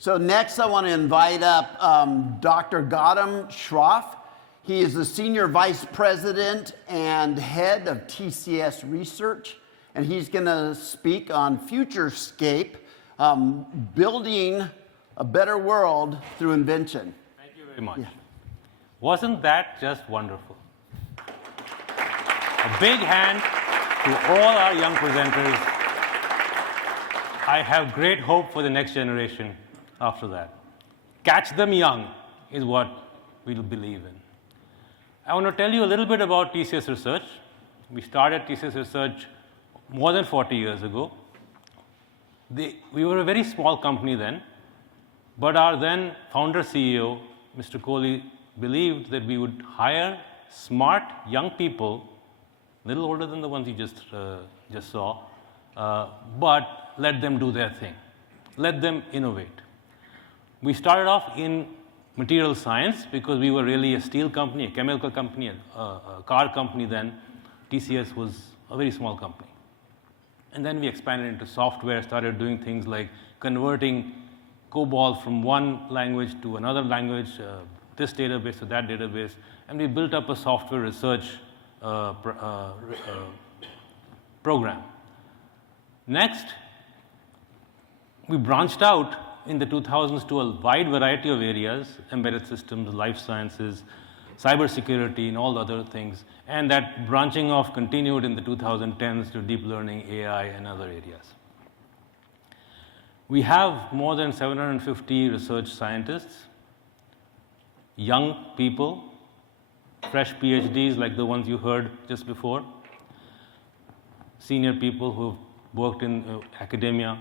So next I want to invite up Dr. Gautam Shroff. He is the Senior Vice President and Head of TCS Research, and he's going to speak on FutureScape, building a better world through invention. Thank you very much. Yeah. Wasn't that just wonderful? A big hand to all our young presenters. I have great hope for the next generation after that. Catch them young is what we'll believe in. I want to tell you a little bit about TCS Research. We started TCS Research more than 40 years ago. We were a very small company then, but our then founder CEO, Mr. Kohli, believed that we would hire smart young people, a little older than the ones you just saw, but let them do their thing. Let them innovate. We started off in material science because we were really a steel company, a chemical company, a car company then. TCS was a very small company. And then we expanded into software, started doing things like converting COBOL from one language to another language, this database to that database, and we built up a software research program. Next, we branched out in the 2000s to a wide variety of areas, embedded systems, life sciences, cybersecurity, and all the other things. And that branching off continued in the 2010s to deep learning, AI, and other areas. We have more than 750 research scientists, young people, fresh PhDs like the ones you heard just before, senior people who've worked in academia.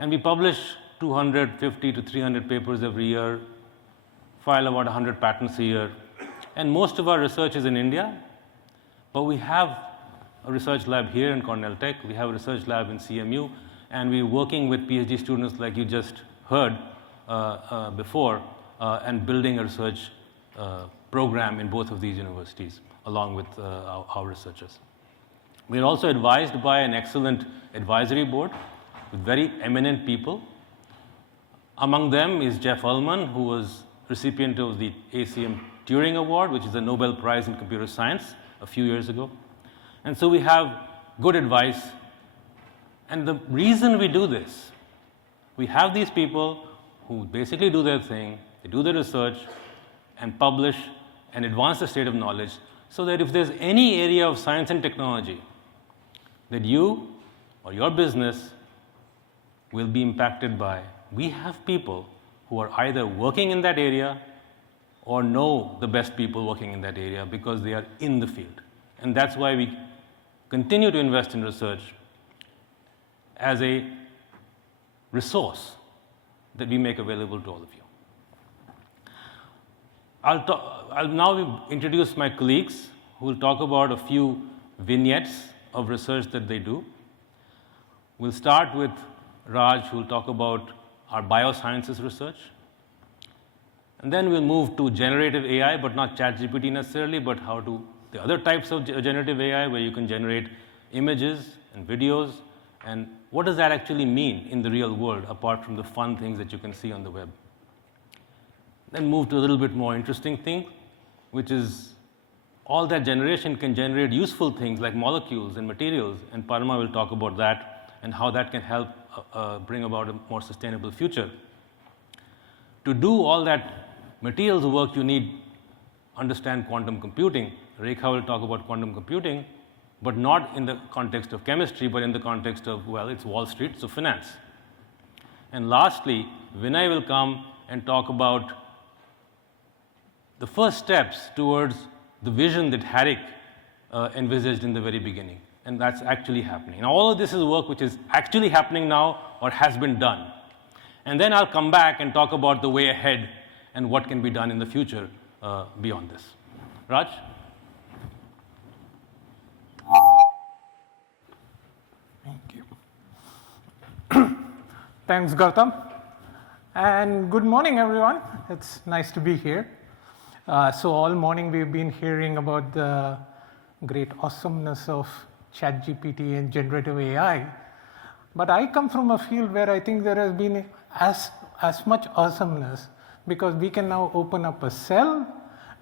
And we publish 250 to 300 papers every year, file about 100 patents a year. And most of our research is in India, but we have a research lab here in Cornell Tech, we have a research lab in CMU, and we're working with PhD students like you just heard before, and building a research program in both of these universities, along with our researchers. We're also advised by an excellent advisory board with very eminent people. Among them is Jeff Ullman, who was recipient of the ACM Turing Award, which is a Nobel Prize in computer science, a few years ago. And so we have good advice. And the reason we do this, we have these people who basically do their thing, they do their research, and publish and advance the state of knowledge, so that if there's any area of science and technology that you or your business will be impacted by, we have people who are either working in that area or know the best people working in that area because they are in the field. And that's why we continue to invest in research as a resource that we make available to all of you. I'll now introduce my colleagues who will talk about a few vignettes of research that they do. We'll start with Raj, who will talk about our biosciences research. And then we'll move to generative AI, but not ChatGPT necessarily, but how to the other types of generative AI where you can generate images and videos, and what does that actually mean in the real world, apart from the fun things that you can see on the web. Then move to a little bit more interesting thing, which is all that generation can generate useful things like molecules and materials, and Parama will talk about that and how that can help bring about a more sustainable future. To do all that materials work, you need understand quantum computing. Rekha will talk about quantum computing, but not in the context of chemistry, but in the context of, well, it's Wall Street, so finance. And lastly, Vinay will come and talk about the first steps towards the vision that Harrick envisaged in the very beginning. And that's actually happening. Now, all of this is work which is actually happening now or has been done. And then I'll come back and talk about the way ahead and what can be done in the future beyond this. Raj? Thank you. Thanks, Gautam. And good morning, everyone. It's nice to be here. So all morning we've been hearing about the great awesomeness of ChatGPT and generative AI. But I come from a field where I think there has been as as much awesomeness because we can now open up a cell,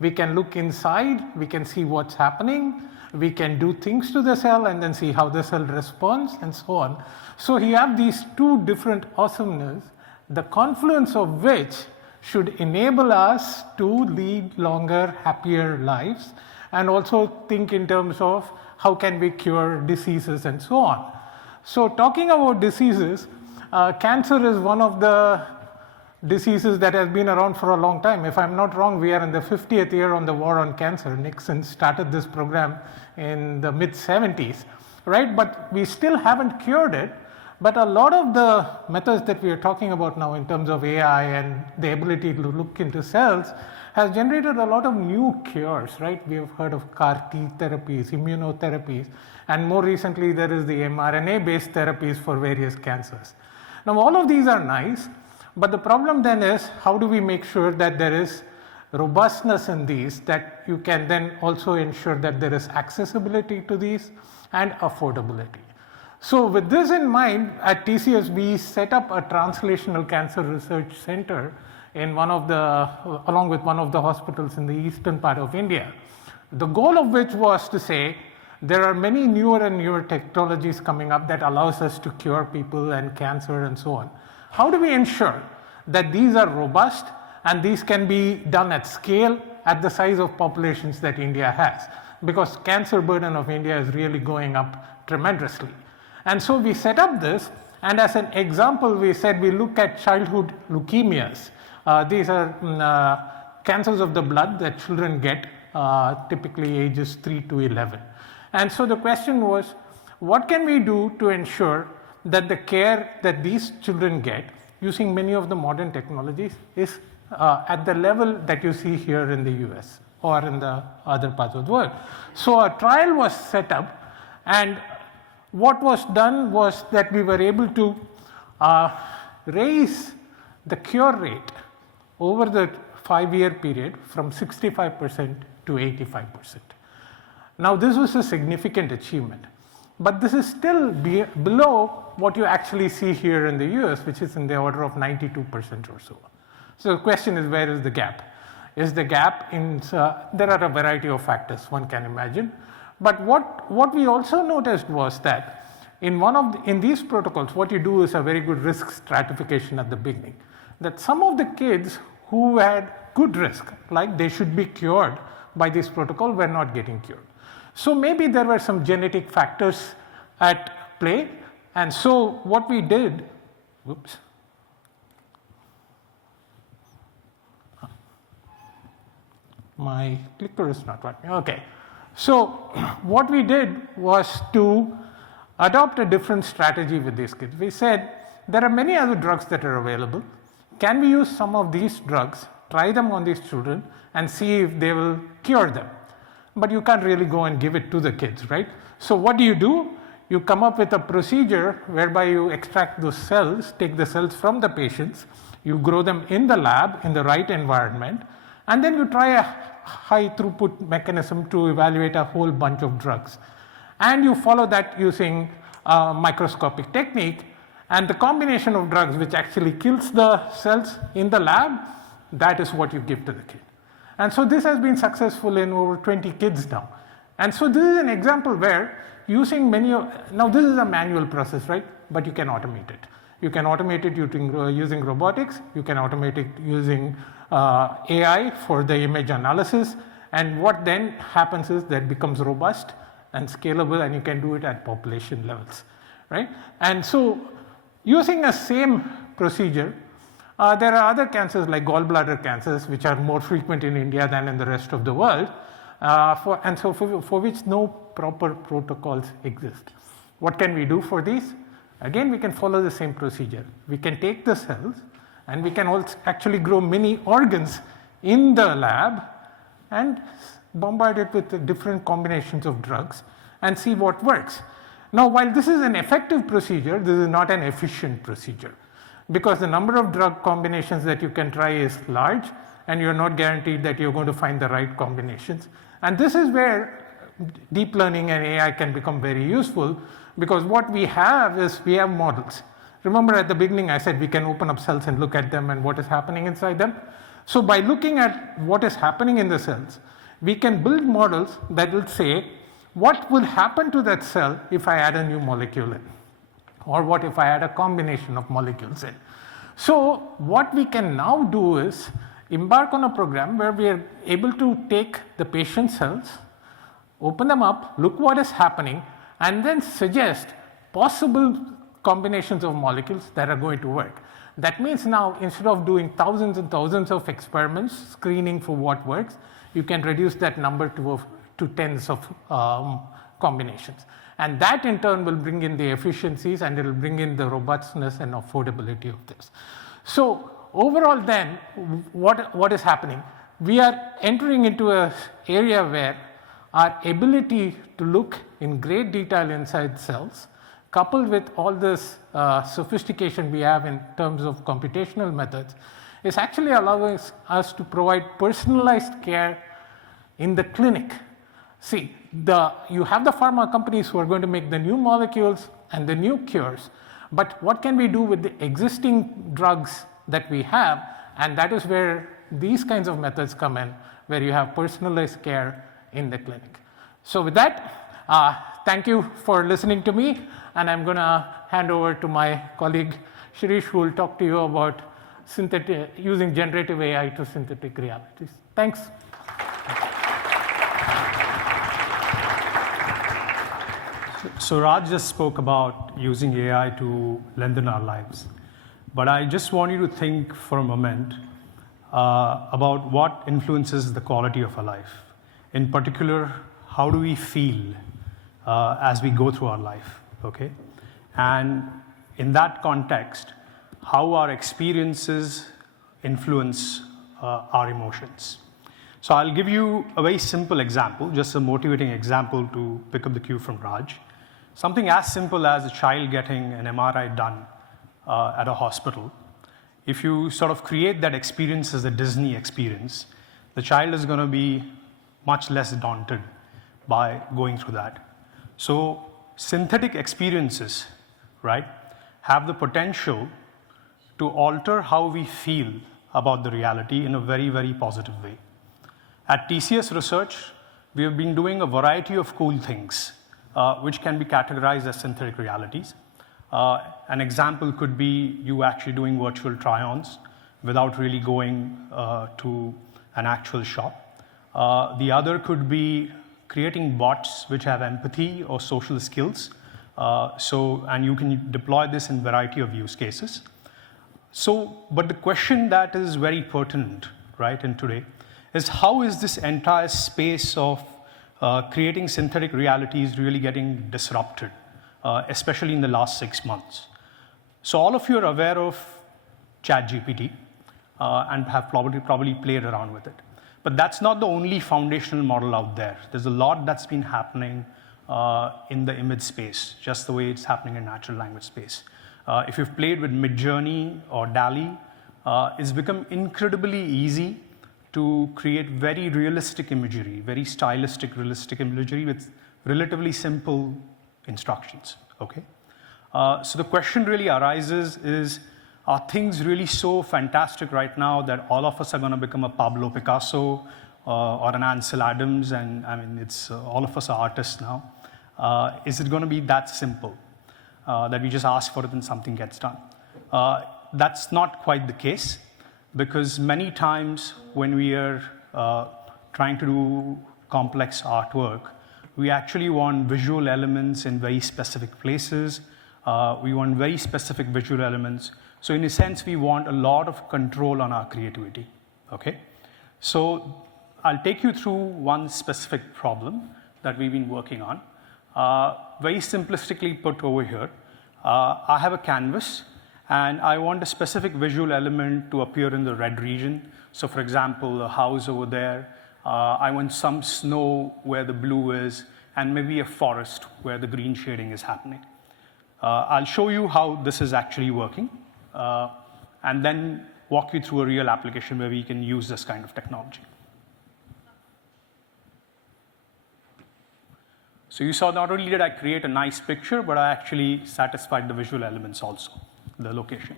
we can look inside, we can see what's happening, we can do things to the cell and then see how the cell responds and so on. So you have these two different awesomeness, the confluence of which should enable us to lead longer, happier lives and also think in terms of how can we cure diseases and so on. So talking about diseases, cancer is one of the diseases that has been around for a long time. If I'm not wrong, we are in the 50th year on the war on cancer. Nixon started this program in the mid-70s, right? But we still haven't cured it. But a lot of the methods that we are talking about now in terms of AI and the ability to look into cells has generated a lot of new cures, right? We have heard of CAR T therapies, immunotherapies, and more recently there is the mRNA-based therapies for various cancers. Now all of these are nice, but the problem then is how do we make sure that there is robustness in these, that you can then also ensure that there is accessibility to these and affordability. So with this in mind, at TCS we set up a translational cancer research center in along with one of the hospitals in the eastern part of India. The goal of which was to say there are many newer and newer technologies coming up that allows us to cure people and cancer and so on. How do we ensure that these are robust and these can be done at scale at the size of populations that India has? Because cancer burden of India is really going up tremendously. And so we set up this, and as an example, we said we look at childhood leukemias. These are cancers of the blood that children get, typically ages 3 to 11. And so the question was, what can we do to ensure that the care that these children get using many of the modern technologies is at the level that you see here in the US or in the other parts of the world. So a trial was set up, and what was done was that we were able to raise the cure rate over the 5-year period from 65% to 85%. Now this was a significant achievement, but this is still below what you actually see here in the US, which is in the order of 92% or so. So the question is, where is the gap? Is the gap in, there are a variety of factors one can imagine, but what we also noticed was that in these protocols, what you do is a very good risk stratification at the beginning, that some of the kids who had good risk, like they should be cured by this protocol, were not getting cured. So maybe there were some genetic factors at play, and so what we did, whoops, my clicker is not working, okay. So what we did was to adopt a different strategy with these kids. We said, there are many other drugs that are available. Can we use some of these drugs, try them on these children, and see if they will cure them? But you can't really go and give it to the kids, right? So what do? You come up with a procedure whereby you extract those cells, take the cells from the patients, you grow them in the lab, in the right environment, and then you try a high throughput mechanism to evaluate a whole bunch of drugs. And you follow that using a microscopic technique, and the combination of drugs which actually kills the cells in the lab, that is what you give to the kid. And so this has been successful in over 20 kids now. And so this is an example where using now this is a manual process, right? But you can automate it. You can automate it using robotics, you can automate it using AI for the image analysis, and what then happens is that becomes robust and scalable, and you can do it at population levels, right? And so using a same procedure, there are other cancers like gallbladder cancers, which are more frequent in India than in the rest of the world, for which no proper protocols exist. What can we do for these? Again, we can follow the same procedure. We can take the cells, and we can also actually grow many organs in the lab and bombard it with the different combinations of drugs and see what works. Now, while this is an effective procedure, this is not an efficient procedure, because the number of drug combinations that you can try is large, and you're not guaranteed that you're going to find the right combinations. And this is where deep learning and AI can become very useful, because what we have is we have models, Remember at the beginning I said we can open up cells and look at them and what is happening inside them. So by looking at what is happening in the cells, we can build models that will say what will happen to that cell if I add a new molecule in, or what if I add a combination of molecules in. So what we can now do is embark on a program where we are able to take the patient cells, open them up, look what is happening, and then suggest possible combinations of molecules that are going to work. That means now instead of doing thousands and thousands of experiments screening for what works, you can reduce that number to tens of combinations. And that in turn will bring in the efficiencies and it will bring in the robustness and affordability of this. So overall then, what is happening? We are entering into an area where our ability to look in great detail inside cells, coupled with all this sophistication we have in terms of computational methods, is actually allowing us to provide personalized care in the clinic. See, you have the pharma companies who are going to make the new molecules and the new cures, but what can we do with the existing drugs that we have? And that is where these kinds of methods come in, where you have personalized care in the clinic. So with that, thank you for listening to me, and I'm going to hand over to my colleague Shirish, who will talk to you about using generative AI to synthetic realities. Thanks. So Raj just spoke about using AI to lengthen our lives. But I just want you to think for a moment about what influences the quality of our life. In particular, how do we feel as we go through our life, okay? And in that context, how our experiences influence our emotions. So I'll give you a very simple example, just a motivating example to pick up the cue from Raj. Something as simple as a child getting an MRI done at a hospital. If you sort of create that experience as a Disney experience, the child is going to be much less daunted by going through that. So synthetic experiences, right, have the potential to alter how we feel about the reality in a very, very positive way. At TCS Research, we have been doing a variety of cool things which can be categorized as synthetic realities. An example could be you actually doing virtual try-ons without really going to an actual shop. The other could be creating bots which have empathy or social skills. And you can deploy this in a variety of use cases. But the question that is very pertinent, right, in today, is how is this entire space of creating synthetic realities really getting disrupted, especially in the last 6 months. So all of you are aware of ChatGPT and have probably played around with it. But that's not the only foundational model out there. There's a lot that's been happening in the image space, just the way it's happening in natural language space. If you've played with Midjourney or DALL-E, it's become incredibly easy to create very realistic imagery, very stylistic, realistic imagery with relatively simple instructions, okay? So the question really arises is, are things really so fantastic right now that all of us are gonna become a Pablo Picasso or an Ansel Adams, and I mean, it's all of us are artists now. Is it gonna be that simple that we just ask for it and something gets done? That's not quite the case. Because many times when we are trying to do complex artwork, we actually want visual elements in very specific places. We want very specific visual elements. So in a sense, we want a lot of control on our creativity, okay? So I'll take you through one specific problem that we've been working on. Very simplistically put over here, I have a canvas, and I want a specific visual element to appear in the red region. So for example, a house over there. I want some snow where the blue is, and maybe a forest where the green shading is happening. I'll show you how this is actually working, and then walk you through a real application where we can use this kind of technology. So you saw not only did I create a nice picture, but I actually satisfied the visual elements also. the location.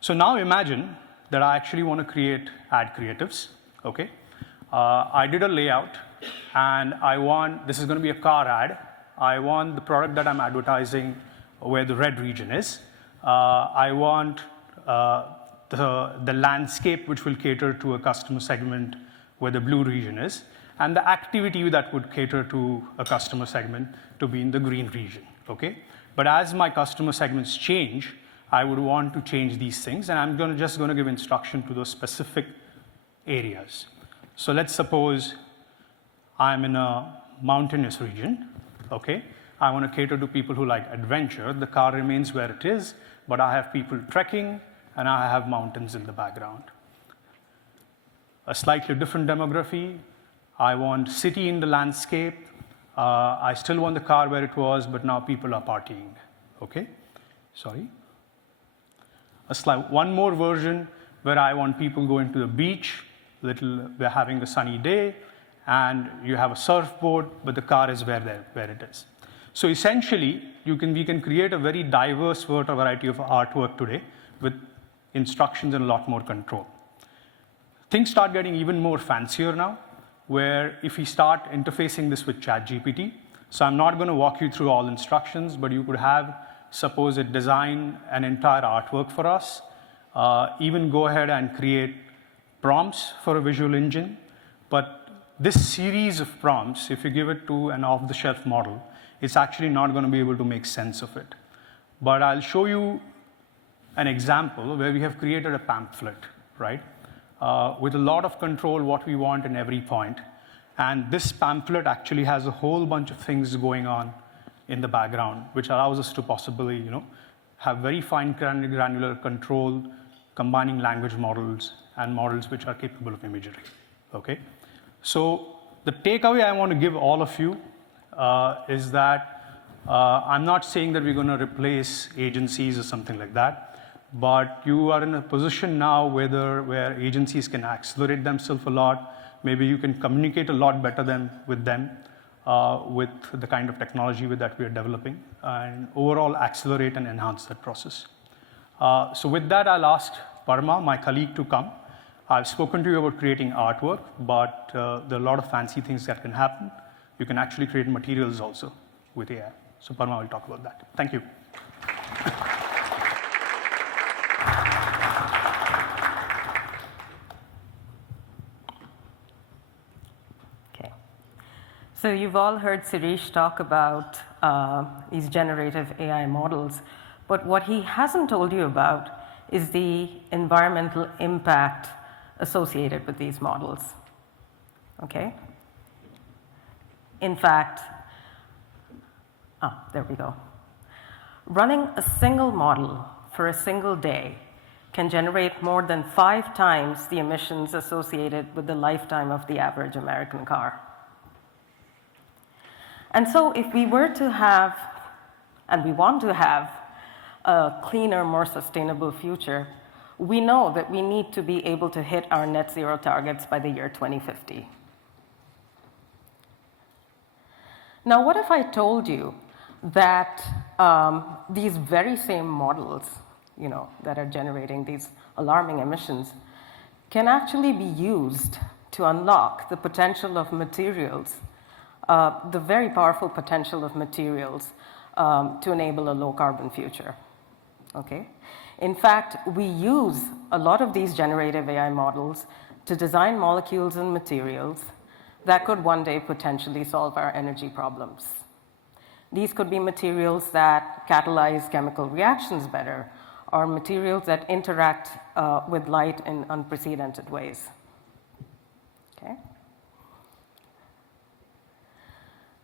So now imagine that I actually want to create ad creatives, okay? I did a layout, and this is going to be a car ad. I want the product that I'm advertising where the red region is. I want the landscape which will cater to a customer segment where the blue region is, and the activity that would cater to a customer segment to be in the green region, okay? But as my customer segments change, I would want to change these things, and I'm just going to give instruction to those specific areas. So let's suppose I'm in a mountainous region, okay? I want to cater to people who like adventure. The car remains where it is, but I have people trekking, and I have mountains in the background. A slightly different demography. I want city in the landscape. I still want the car where it was, but now people are partying, okay? Sorry. One more version where I want people going to the beach, we're having a sunny day, and you have a surfboard, but the car is where it is. So essentially, we can create a very diverse variety of artwork today with instructions and a lot more control. Things start getting even more fancier now, where if we start interfacing this with ChatGPT, so I'm not going to walk you through all instructions, but you could have, suppose it design an entire artwork for us, even go ahead and create prompts for a visual engine. But this series of prompts, if you give it to an off-the-shelf model, it's actually not going to be able to make sense of it. But I'll show you an example where we have created a pamphlet, right? With a lot of control what we want in every point. And this pamphlet actually has a whole bunch of things going on in the background, which allows us to possibly, have very fine granular control, combining language models and models which are capable of imagery, okay? So the takeaway I want to give all of you is that I'm not saying that we're going to replace agencies or something like that, but you are in a position now where agencies can accelerate themselves a lot. Maybe you can communicate a lot better with them with the kind of technology that we are developing, and overall accelerate and enhance that process. So with that, I'll ask Parama, my colleague, to come. I've spoken to you about creating artwork, but there are a lot of fancy things that can happen. You can actually create materials also with AI. So Parama will talk about that. Thank you. Okay. So you've all heard Shirish talk about these generative AI models, but what he hasn't told you about is the environmental impact associated with these models, okay? In fact, there we go. Running a single model for a single day can generate more than 5 times the emissions associated with the lifetime of the average American car. And so if we were to have, and we want to have, a cleaner, more sustainable future, we know that we need to be able to hit our net zero targets by the year 2050. Now, what if I told you that these very same models, that are generating these alarming emissions, can actually be used to unlock the potential of materials, the very powerful potential of materials to enable a low-carbon future, okay? In fact, we use a lot of these generative AI models to design molecules and materials that could one day potentially solve our energy problems. These could be materials that catalyze chemical reactions better, or materials that interact with light in unprecedented ways, okay?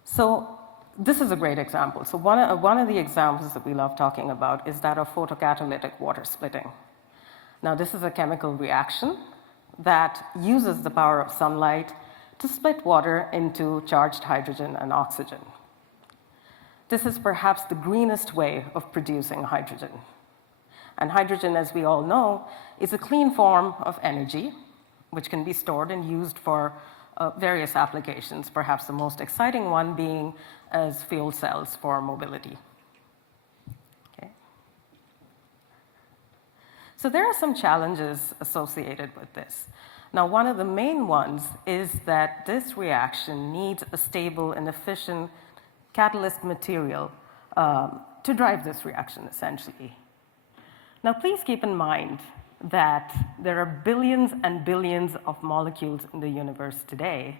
So this is a great example. So one of the examples that we love talking about is that of photocatalytic water splitting. Now, this is a chemical reaction that uses the power of sunlight to split water into charged hydrogen and oxygen. This is perhaps the greenest way of producing hydrogen. And hydrogen, as we all know, is a clean form of energy, which can be stored and used for various applications, perhaps the most exciting one being as fuel cells for mobility. Okay. So there are some challenges associated with this. Now, one of the main ones is that this reaction needs a stable and efficient catalyst material to drive this reaction, essentially. Now, please keep in mind that there are billions and billions of molecules in the universe today.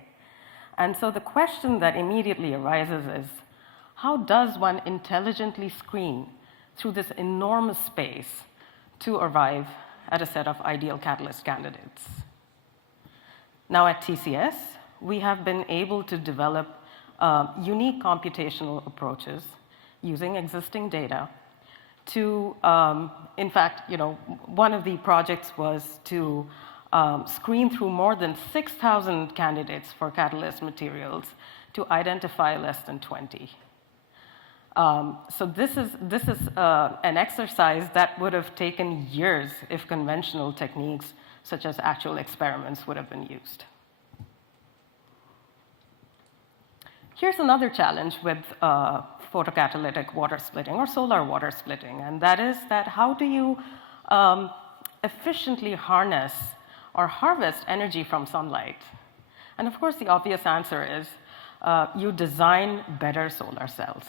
And so the question that immediately arises is, how does one intelligently screen through this enormous space to arrive at a set of ideal catalyst candidates? Now at TCS, we have been able to develop unique computational approaches using existing data to, in fact, one of the projects was to screen through more than 6,000 candidates for catalyst materials to identify less than 20. So this is an exercise that would have taken years if conventional techniques such as actual experiments would have been used. Here's another challenge with photocatalytic water splitting or solar water splitting, and that is that how do you efficiently harness or harvest energy from sunlight? And of course, the obvious answer is you design better solar cells.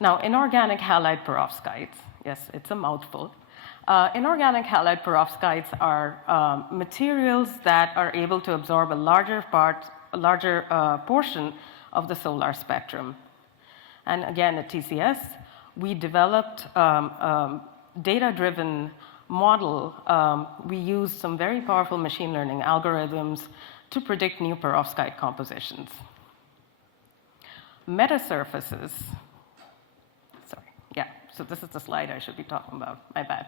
Now, inorganic halide perovskites, yes, it's a mouthful. Inorganic halide perovskites are materials that are able to absorb a larger portion of the solar spectrum. And again, at TCS, we developed a data-driven model. We used some very powerful machine learning algorithms to predict new perovskite compositions. Metasurfaces. So this is the slide I should be talking about, my bad.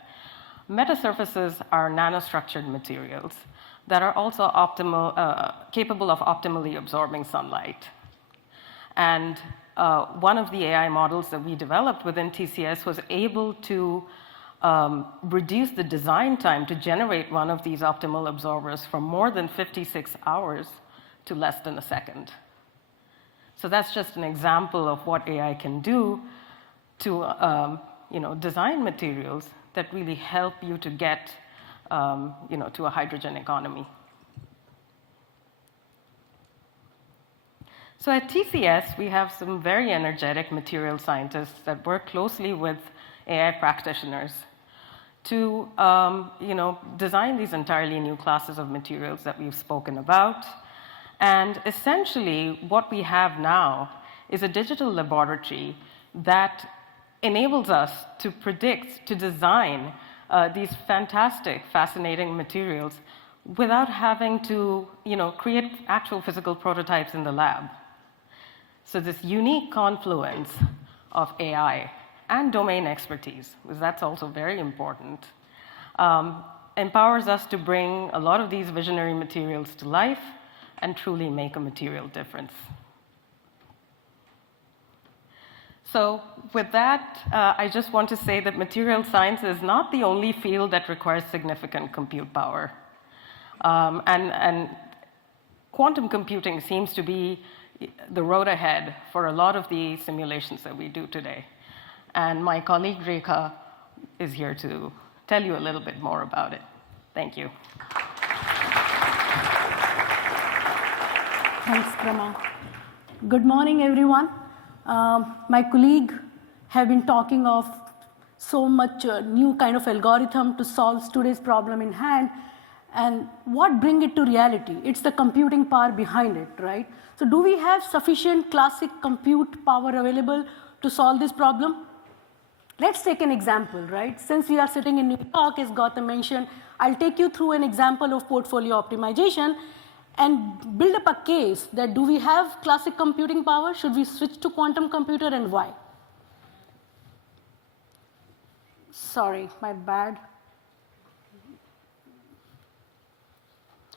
Metasurfaces are nanostructured materials that are also capable of optimally absorbing sunlight. And one of the AI models that we developed within TCS was able to reduce the design time to generate one of these optimal absorbers from more than 56 hours to less than a second. So that's just an example of what AI can do to design materials that really help you to get to a hydrogen economy. So at TCS, we have some very energetic material scientists that work closely with AI practitioners to design these entirely new classes of materials that we've spoken about. And essentially, what we have now is a digital laboratory that enables us to predict, to design these fantastic, fascinating materials without having to create actual physical prototypes in the lab. So this unique confluence of AI and domain expertise, because that's also very important, empowers us to bring a lot of these visionary materials to life and truly make a material difference. So with that, I just want to say that material science is not the only field that requires significant compute power. And quantum computing seems to be the road ahead for a lot of the simulations that we do today. And my colleague Rekha is here to tell you a little bit more about it. Thank you. Thanks, Parama. Good morning, everyone. My colleague have been talking of so much new kind of algorithm to solve today's problem in hand, and what bring it to reality? It's the computing power behind it, right? So do we have sufficient classic compute power available to solve this problem? Let's take an example, right? Since we are sitting in New York, as Gautam mentioned, I'll take you through an example of portfolio optimization and build up a case that do we have classic computing power? Should we switch to quantum computer, and why? Sorry, my bad.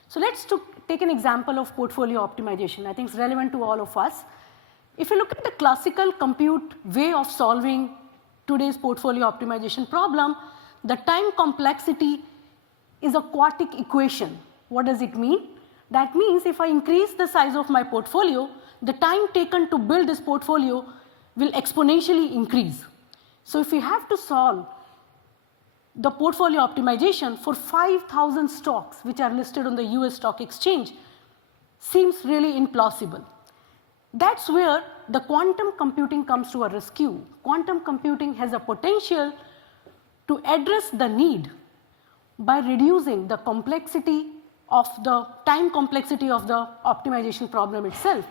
So let's take an example of portfolio optimization. I think it's relevant to all of us. If you look at the classical compute way of solving today's portfolio optimization problem, the time complexity is a quartic equation. What does it mean? That means if I increase the size of my portfolio, the time taken to build this portfolio will exponentially increase. So if we have to solve the portfolio optimization for 5,000 stocks which are listed on the US stock exchange seems really implausible. That's where the quantum computing comes to our rescue. Quantum computing has a potential to address the need by reducing the complexity of the time complexity of the optimization problem itself.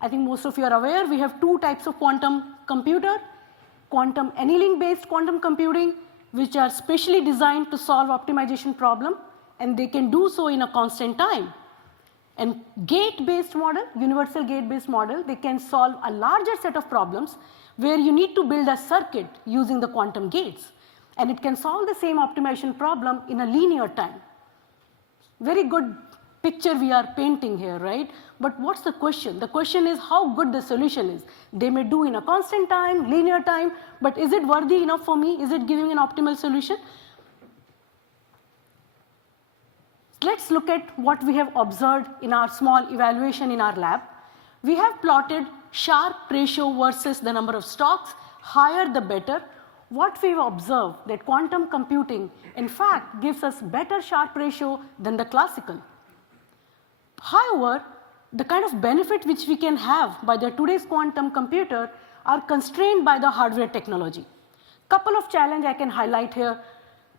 I think most of you are aware we have two types of quantum computer, quantum annealing based quantum computing, which are specially designed to solve optimization problem, and they can do so in a constant time. And gate-based model, universal gate-based model, they can solve a larger set of problems where you need to build a circuit using the quantum gates. And it can solve the same optimization problem in a linear time. Very good picture we are painting here, right? But what's the question? The question is how good the solution is. They may do in a constant time, linear time, but is it worthy enough for me? Is it giving an optimal solution? Let's look at what we have observed in our small evaluation in our lab. We have plotted Sharpe ratio versus the number of stocks, higher the better. What we've observed that quantum computing in fact gives us better Sharpe ratio than the classical. However, the kind of benefit which we can have by the today's quantum computer are constrained by the hardware technology. Couple of challenges I can highlight here: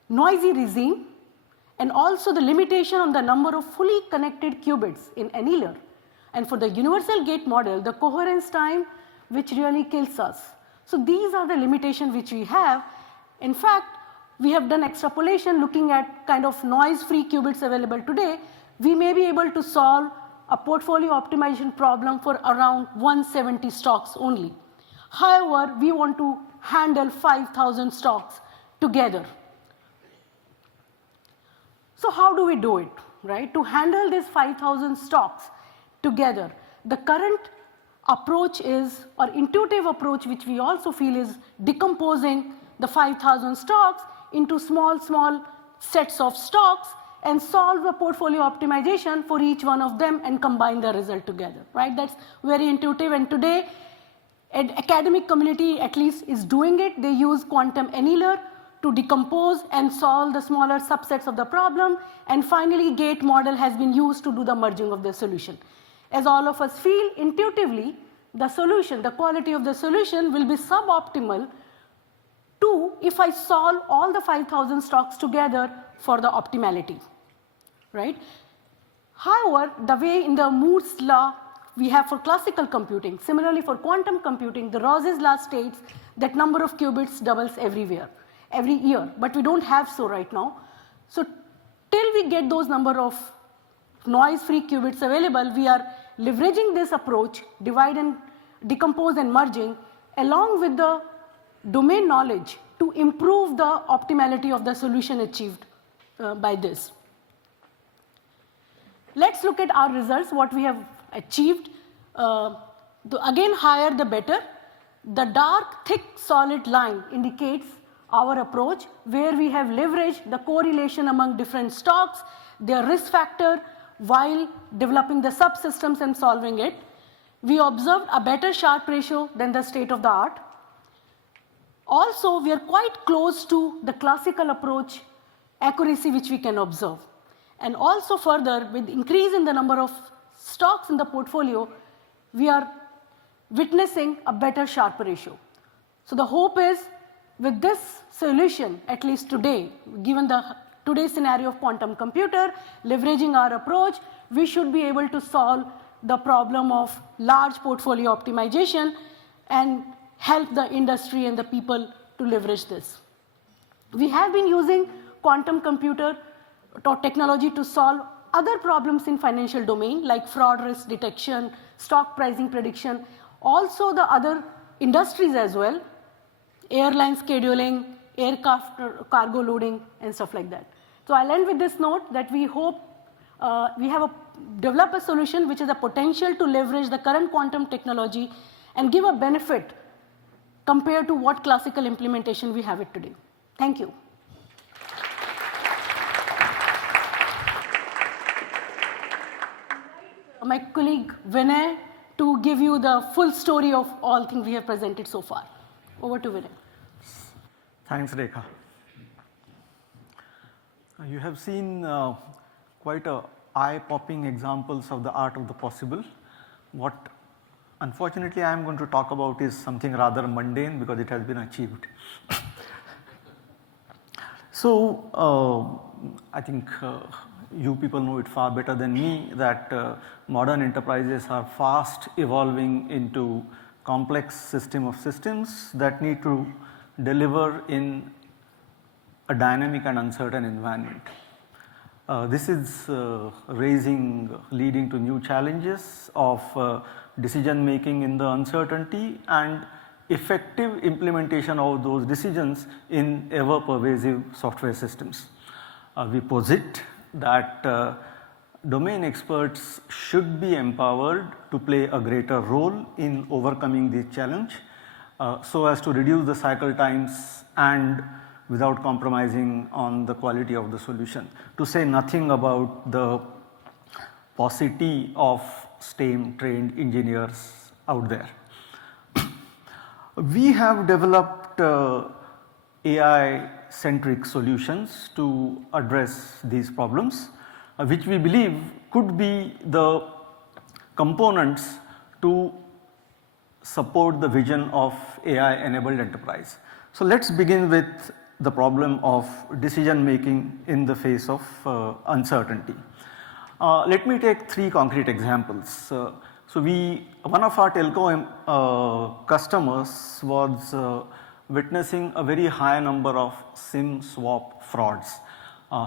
noisy regime, and also the limitation on the number of fully connected qubits in annealer. And for the universal gate model, the coherence time which really kills us. So these are the limitations which we have. In fact, we have done extrapolation looking at kind of noise-free qubits available today. We may be able to solve a portfolio optimization problem for around 170 stocks only. However, we want to handle 5,000 stocks together. So how do we do it, right? To handle these 5,000 stocks together, the current approach is, or intuitive approach which we also feel is decomposing the 5,000 stocks into small sets of stocks and solve a portfolio optimization for each one of them and combine the result together, right? That's very intuitive, and today academic community at least is doing it. They use quantum annealer to decompose and solve the smaller subsets of the problem, and finally gate model has been used to do the merging of the solution. As all of us feel intuitively, the solution, the quality of the solution will be suboptimal to if I solve all the 5,000 stocks together for the optimality, right? However, the way in the Moore's law we have for classical computing, similarly for quantum computing, the Rose's law states that number of qubits doubles every year, but we don't have so right now. So till we get those number of noise-free qubits available, we are leveraging this approach, divide and decompose and merging, along with the domain knowledge to improve the optimality of the solution achieved by this. Let's look at our results, what we have achieved. Again, higher the better. The dark, thick, solid line indicates our approach, where we have leveraged the correlation among different stocks, their risk factor, while developing the subsystems and solving it. We observed a better Sharpe ratio than the state of the art. Also, we are quite close to the classical approach accuracy which we can observe. And also further, with increase in the number of stocks in the portfolio, we are witnessing a better Sharpe ratio. So the hope is, with this solution, at least today, given the today's scenario of quantum computer, leveraging our approach, we should be able to solve the problem of large portfolio optimization and help the industry and the people to leverage this. We have been using quantum computer technology to solve other problems in financial domain like fraud risk detection, stock pricing prediction, also the other industries as well, airline scheduling, aircraft cargo loading, and stuff like that. So I'll end with this note that we hope we have developed a solution which has a potential to leverage the current quantum technology and give a benefit compared to what classical implementation we have it today. Thank you. My colleague Vinay to give you the full story of all things we have presented so far. Over to Vinay. Thanks, Rekha. You have seen quite a eye-popping examples of the art of the possible. What unfortunately I am going to talk about is something rather mundane because it has been achieved. So I think you people know it far better than me that modern enterprises are fast evolving into complex system of systems that need to deliver in a dynamic and uncertain environment. This is leading to new challenges of decision making in the uncertainty and effective implementation of those decisions in ever pervasive software systems. We posit that domain experts should be empowered to play a greater role in overcoming this challenge so as to reduce the cycle times and without compromising on the quality of the solution, to say nothing about the paucity of STEM trained engineers out there. We have developed AI centric solutions to address these problems, which we believe could be the components to support the vision of AI enabled enterprise. So let us begin with the problem of decision making in the face of uncertainty. Let me take 3 concrete examples. One of our telco customers was witnessing a very high number of SIM swap frauds.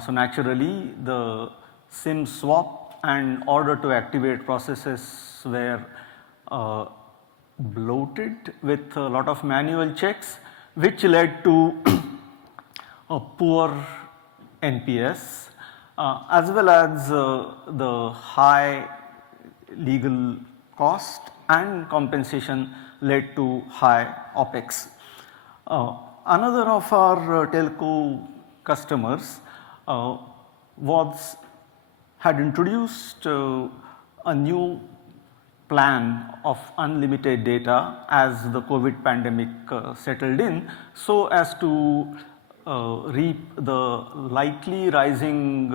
So naturally the SIM swap and order to activate processes were bloated with a lot of manual checks, which led to a poor NPS as well as the high legal cost and compensation led to high OPEX. Another of our telco customers had introduced a new plan of unlimited data as the COVID pandemic settled in, so as to reap the likely rising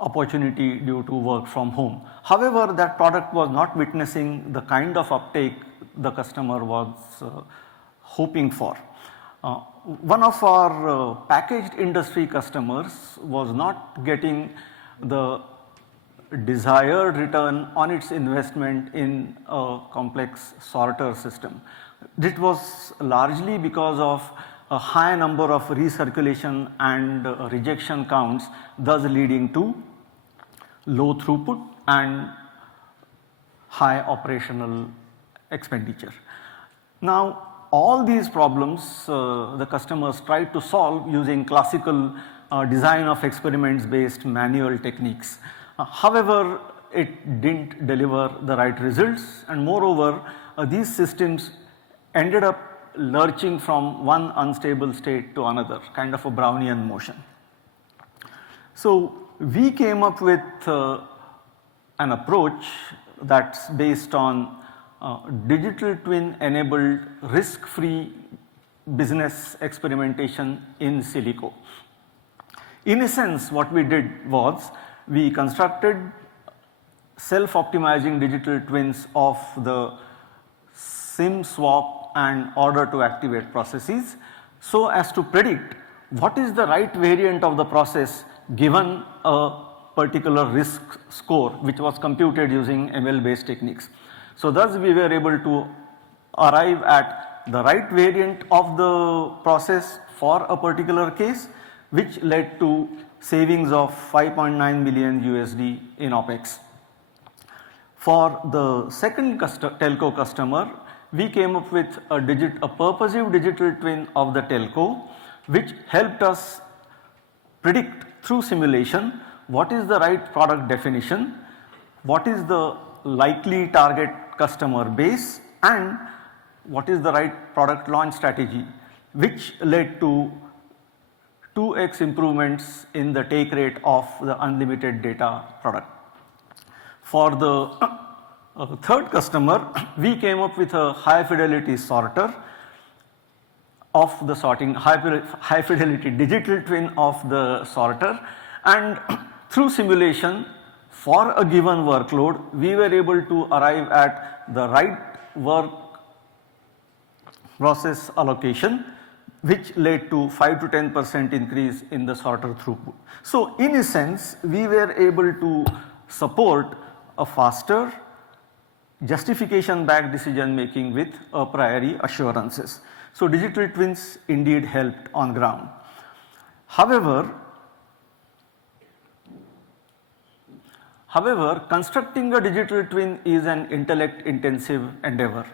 opportunity due to work from home. However, that product was not witnessing the kind of uptake the customer was hoping for. One of our packaged industry customers was not getting the desired return on its investment in a complex sorter system. This was largely because of a high number of recirculation and rejection counts, thus leading to low throughput and high operational expenditure. Now all these problems the customers tried to solve using classical design of experiments based manual techniques. However, it didn't deliver the right results, and moreover these systems ended up lurching from one unstable state to another, kind of a Brownian motion. So we came up with an approach that's based on digital twin enabled risk free business experimentation in silico. In essence, what we did was we constructed self-optimizing digital twins of the SIM swap and order to activate processes, so as to predict what is the right variant of the process given a particular risk score, which was computed using ML based techniques. So thus we were able to arrive at the right variant of the process for a particular case, which led to savings of 5.9 million USD in OPEX. For the second telco customer, we came up with a purposive digital twin of the telco, which helped us predict through simulation what is the right product definition, what is the likely target customer base, and what is the right product launch strategy, which led to 2x improvements in the take rate of the unlimited data product. For the third customer, we came up with a high fidelity sorter of the sorting, high fidelity digital twin of the sorter, and through simulation for a given workload, we were able to arrive at the right work process allocation, which led to 5 to 10% increase in the sorter throughput. So in a sense, we were able to support a faster justification backed decision making with a priori assurances. So digital twins indeed helped on ground. However, constructing a digital twin is an intellect intensive endeavor.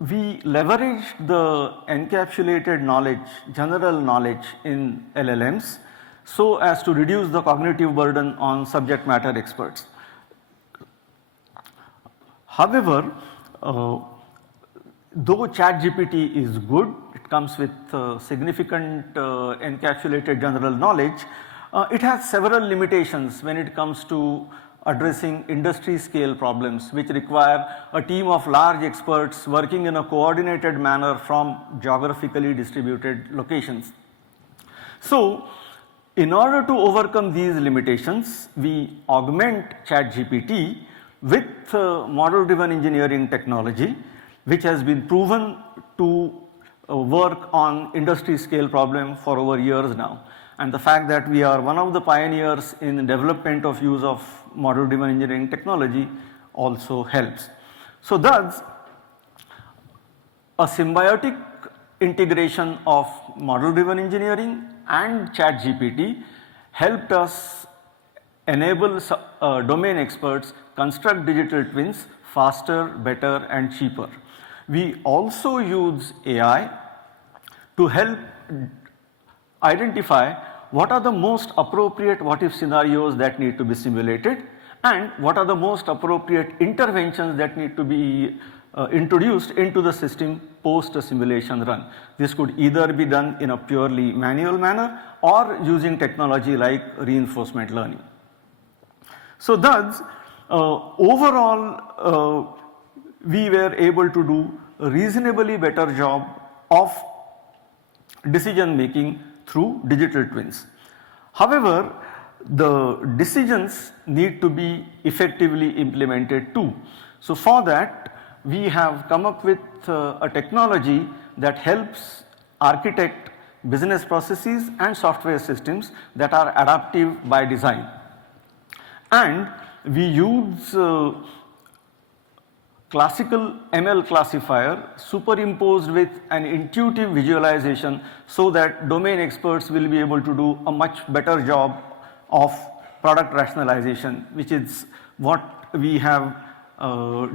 We leveraged the encapsulated knowledge, general knowledge in LLMs so as to reduce the cognitive burden on subject matter experts. However, though ChatGPT is good, it comes with significant encapsulated general knowledge, it has several limitations when it comes to addressing industry scale problems which require a team of large experts working in a coordinated manner from geographically distributed locations. So, in order to overcome these limitations, we augment ChatGPT with model driven engineering technology, which has been proven to work on industry scale problem for over years now. And the fact that we are one of the pioneers in the development of use of model driven engineering technology also helps. So thus, a symbiotic integration of model driven engineering and ChatGPT helped us enable domain experts construct digital twins faster, better and cheaper. We also use AI to help identify what are the most appropriate what if scenarios that need to be simulated and what are the most appropriate interventions that need to be introduced into the system post a simulation run. This could either be done in a purely manual manner or using technology like reinforcement learning. So thus, overall we were able to do a reasonably better job of decision making through digital twins. However, the decisions need to be effectively implemented too. So for that, we have come up with a technology that helps architect business processes and software systems that are adaptive by design. And we use classical ML classifier superimposed with an intuitive visualization so that domain experts will be able to do a much better job of product rationalization, which is what we have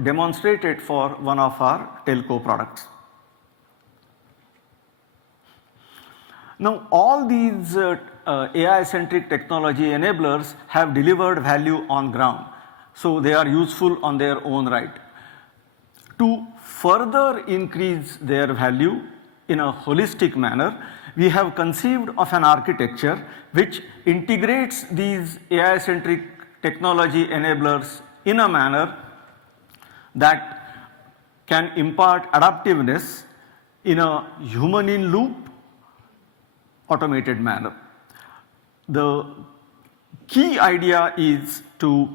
demonstrated for one of our telco products. Now all these AI-centric technology enablers have delivered value on ground, so they are useful on their own right. To further increase their value in a holistic manner, we have conceived of an architecture which integrates these AI-centric technology enablers in a manner that can impart adaptiveness in a human-in-loop automated manner. The key idea is to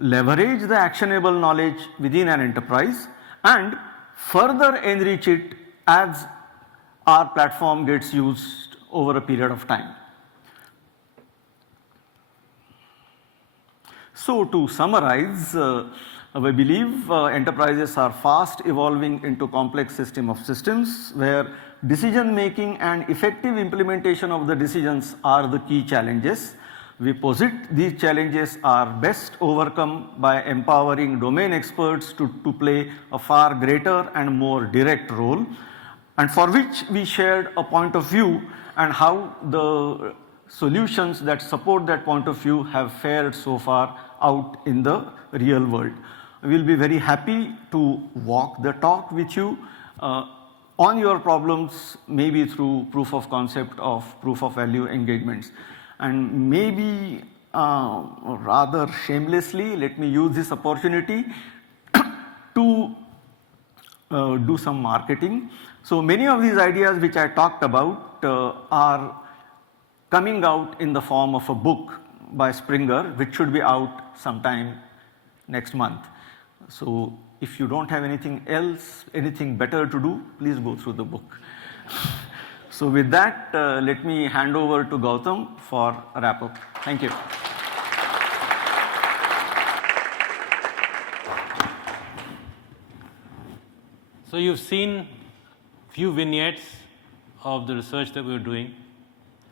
leverage the actionable knowledge within an enterprise and further enrich it as our platform gets used over a period of time. So to summarize, we believe enterprises are fast evolving into complex system of systems where decision making and effective implementation of the decisions are the key challenges. We posit these challenges are best overcome by empowering domain experts to play a far greater and more direct role, and for which we shared a point of view and how the solutions that support that point of view have fared so far out in the real world. We will be very happy to walk the talk with you on your problems, maybe through proof of concept of proof of value engagements. And maybe rather shamelessly, let me use this opportunity to do some marketing. So many of these ideas which I talked about are coming out in the form of a book by Springer, which should be out sometime next month. So if you don't have anything else, anything better to do, please go through the book. So with that, let me hand over to Gautam for a wrap up. Thank you. So you've seen few vignettes of the research that we're doing.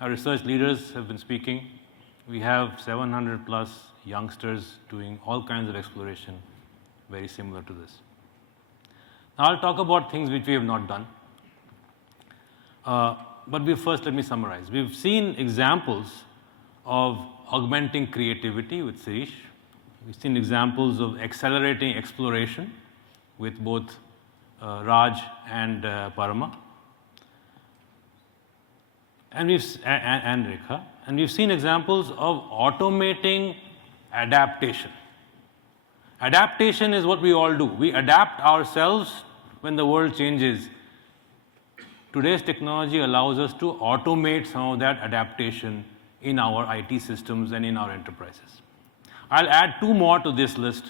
Our research leaders have been speaking. We have 700 plus youngsters doing all kinds of exploration, very similar to this. Now I'll talk about things which we have not done. But first let me summarize. We've seen examples of augmenting creativity with Shirish. We've seen examples of accelerating exploration with both Raj and Parama, and Rekha. And we've seen examples of automating adaptation. Adaptation is what we all do. We adapt ourselves when the world changes. Today's technology allows us to automate some of that adaptation in our IT systems and in our enterprises. I'll add two more to this list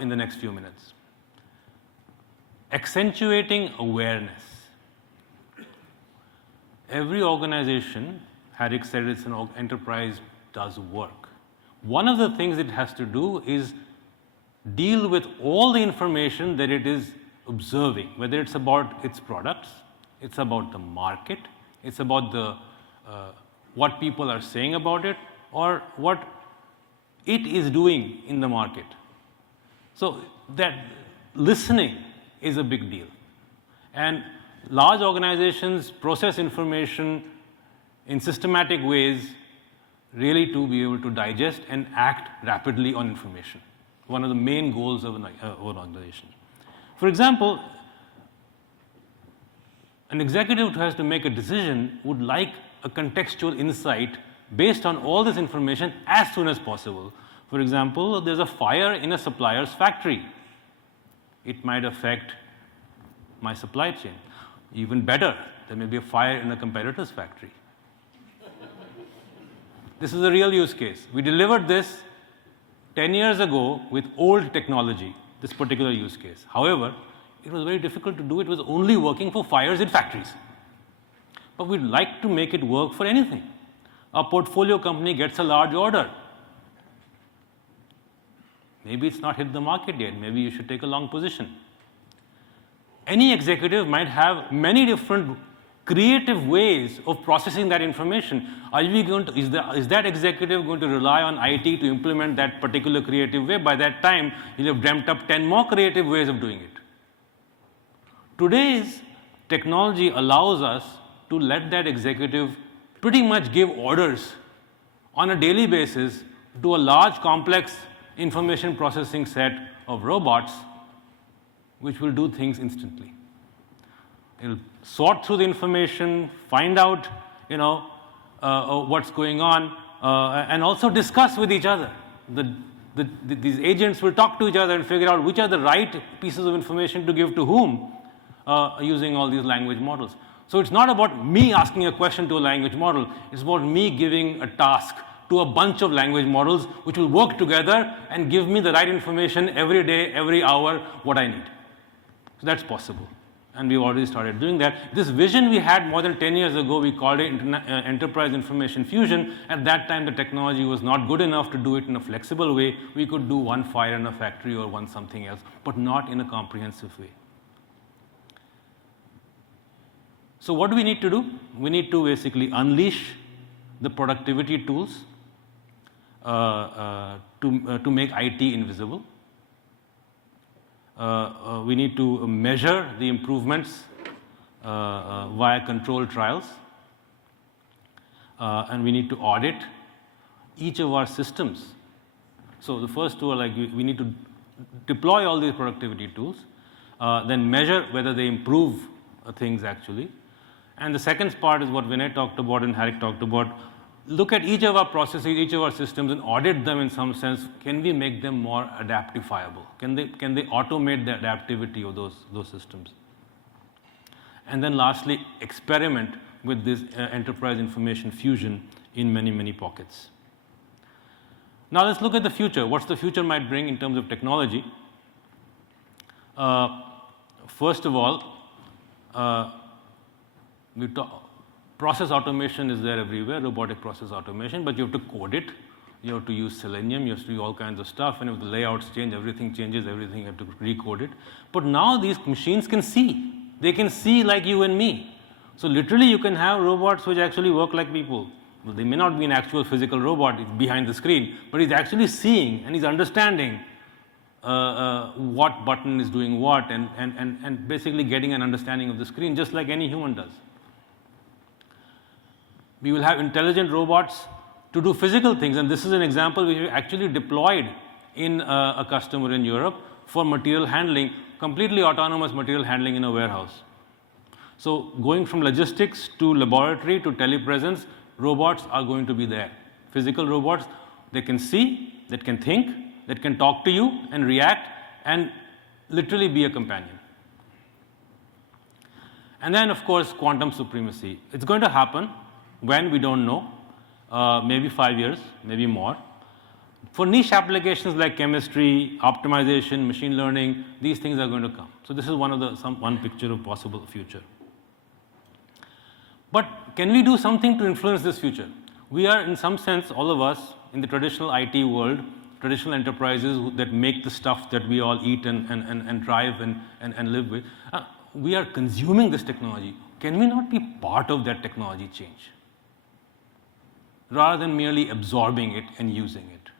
in the next few minutes. Accentuating awareness. Every organization, Harik said it's an enterprise, does work. One of the things it has to do is deal with all the information that it is observing, whether it's about its products, it's about the market, it's about the what people are saying about it, or what it is doing in the market. So that listening is a big deal. And large organizations process information in systematic ways really to be able to digest and act rapidly on information. One of the main goals of an organization. For example, an executive who has to make a decision would like a contextual insight based on all this information as soon as possible. For example, there's a fire in a supplier's factory. It might affect my supply chain. Even better, there may be a fire in a competitor's factory. This is a real use case. We delivered this 10 years ago with old technology, this particular use case. However, it was very difficult to do. It was only working for fires in factories. But we'd like to make it work for anything. A portfolio company gets a large order. Maybe it's not hit the market yet. Maybe you should take a long position. Any executive might have many different creative ways of processing that information. Are we going to, is that executive going to rely on IT to implement that particular creative way? By that time, you'll have dreamt up 10 more creative ways of doing it. Today's technology allows us to let that executive pretty much give orders on a daily basis to a large, complex information processing set of robots which will do things instantly. It'll sort through the information, find out, what's going on, and also discuss with each other. These agents will talk to each other and figure out which are the right pieces of information to give to whom using all these language models. So it's not about me asking a question to a language model, it's about me giving a task to a bunch of language models which will work together and give me the right information every day, every hour, what I need. So that's possible. And we've already started doing that. This vision we had more than 10 years ago, we called it Enterprise Information Fusion. At that time, the technology was not good enough to do it in a flexible way. We could do one fire in a factory or one something else, but not in a comprehensive way. So what do we need to do? We need to basically unleash the productivity tools to make IT invisible. We need to measure the improvements via control trials. And we need to audit each of our systems. So the first two are like we need to deploy all these productivity tools, then measure whether they improve things actually. And the second part is what Vinay talked about and Harik talked about, look at each of our processes, each of our systems, and audit them in some sense. Can we make them more adaptifiable? Can they automate the adaptivity of those systems? And then lastly, experiment with this enterprise information fusion in many, many pockets. Now let's look at the future. What's the future might bring in terms of technology? First of all, process automation is there everywhere, robotic process automation, but you have to code it. You have to use Selenium, you have to do all kinds of stuff, and if the layouts change, everything changes, everything, you have to recode it. But now these machines can see. They can see like you and me. So literally you can have robots which actually work like people. Well, they may not be an actual physical robot, it's behind the screen, but he's actually seeing and he's understanding what button is doing what, and basically getting an understanding of the screen just like any human does. We will have intelligent robots to do physical things, and this is an example which we actually deployed in a customer in Europe for material handling, completely autonomous material handling in a warehouse. So going from logistics to laboratory to telepresence, robots are going to be there. Physical robots, they can see, that can think, that can talk to you and react and literally be a companion. And then of course quantum supremacy. It's going to happen. When, we don't know, maybe 5 years, maybe more. For niche applications like chemistry, optimization, machine learning, these things are going to come. So this is one picture of possible future. But can we do something to influence this future? We are, in some sense, all of us in the traditional IT world, traditional enterprises that make the stuff that we all eat and drive and live with, we are consuming this technology. Can we not be part of that technology change, rather than merely absorbing it and using it?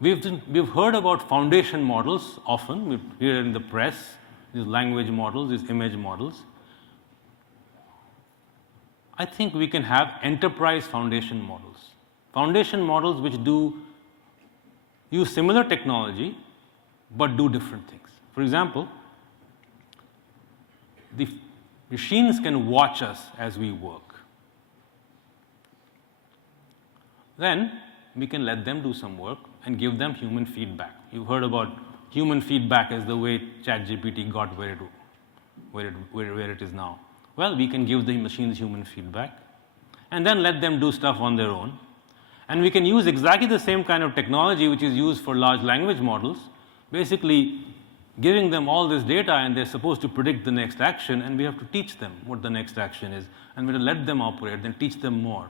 We've heard about foundation models often. We hear in the press, these language models, these image models. I think we can have enterprise foundation models. Foundation models which use similar technology, but do different things. For example, the machines can watch us as we work. Then we can let them do some work and give them human feedback. You've heard about human feedback as the way ChatGPT got where it is now. Well, we can give the machines human feedback and then let them do stuff on their own. And we can use exactly the same kind of technology which is used for large language models, basically giving them all this data, and they're supposed to predict the next action, and we have to teach them what the next action is, and we have to let them operate, then teach them more,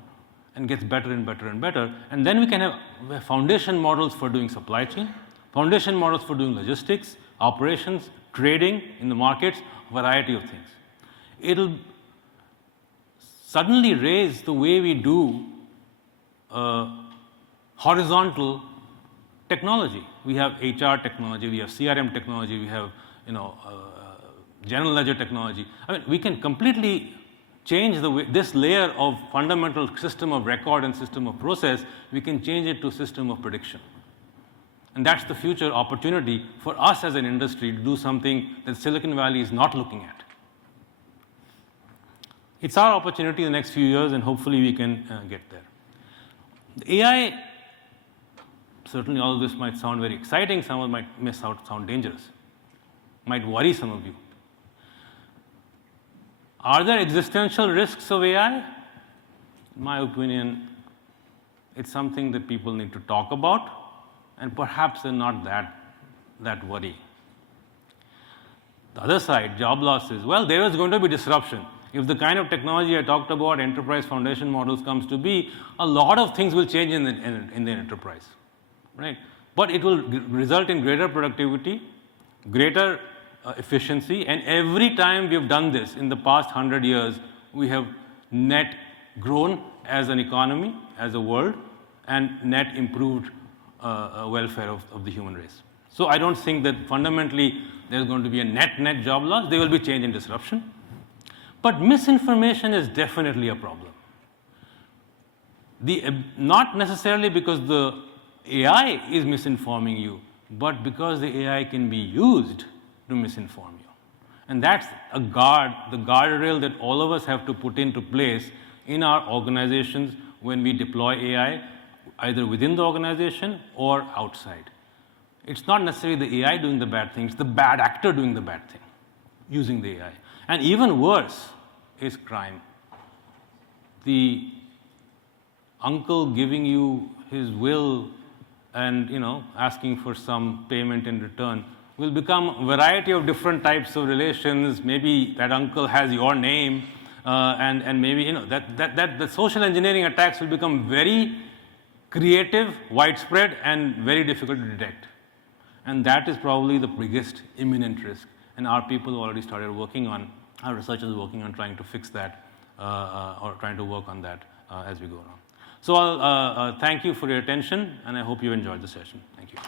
and gets better and better and better. And then we can have foundation models for doing supply chain, foundation models for doing logistics, operations, trading in the markets, variety of things. It'll suddenly raise the way we do horizontal technology. We have HR technology, we have CRM technology, we have general ledger technology. I mean, we can completely change the way this layer of fundamental system of record and system of process. We can change it to system of prediction, and that's the future opportunity for us as an industry to do something that Silicon Valley is not looking at. It's our opportunity in the next few years, and hopefully we can get there. The AI, certainly all of this might sound very exciting, some of it might sound dangerous, might worry some of you. Are there existential risks of AI? In my opinion, it's something that people need to talk about, and perhaps they're not that worried. The other side, job losses, well, there is going to be disruption. If the kind of technology I talked about, enterprise foundation models, comes to be, a lot of things will change in the enterprise, right? But it will result in greater productivity, greater efficiency, and every time we have done this in the past 100 years, we have net grown as an economy, as a world, and net improved welfare of the human race. So I don't think that fundamentally there's going to be a net job loss. There will be change and disruption. But misinformation is definitely a problem. Not necessarily because the AI is misinforming you, but because the AI can be used to misinform you. And that's the guardrail that all of us have to put into place in our organizations, when we deploy AI, either within the organization or outside. It's not necessarily the AI doing the bad thing, it's the bad actor doing the bad thing, using the AI. And even worse is crime. The uncle giving you his will and asking for some payment in return will become a variety of different types of relations. Maybe that uncle has your name, and maybe that the social engineering attacks will become very creative, widespread, and very difficult to detect. And that is probably the biggest imminent risk. And our people already started working on, our researchers are working on trying to fix that or trying to work on that as we go along. So I'll thank you for your attention, and I hope you enjoyed the session. Thank you.